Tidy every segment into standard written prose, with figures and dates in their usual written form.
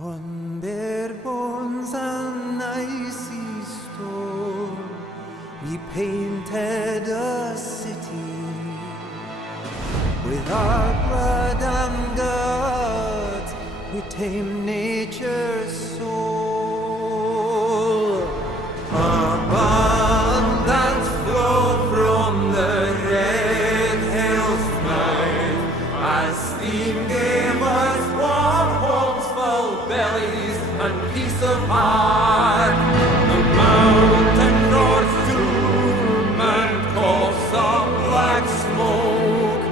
On their bones an icy stone we painted a city with our blood and guts. We tamed nature's soul. Abundance flowed from the red hill's mouth as steam gave us warm homes, full bellies, and peace of heart. The mountain roars doom and coughs of black smoke.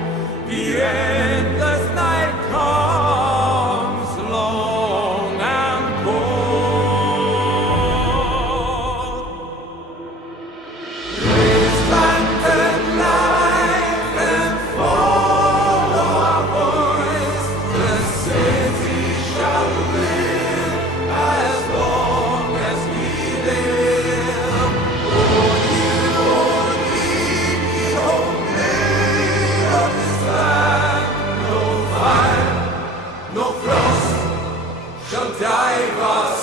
The endless night comes long and cold. Raise lantern light and follow our voice. The city shall live as long as we live. Oh, ye, home of this land. No fire, no frost shall drive us.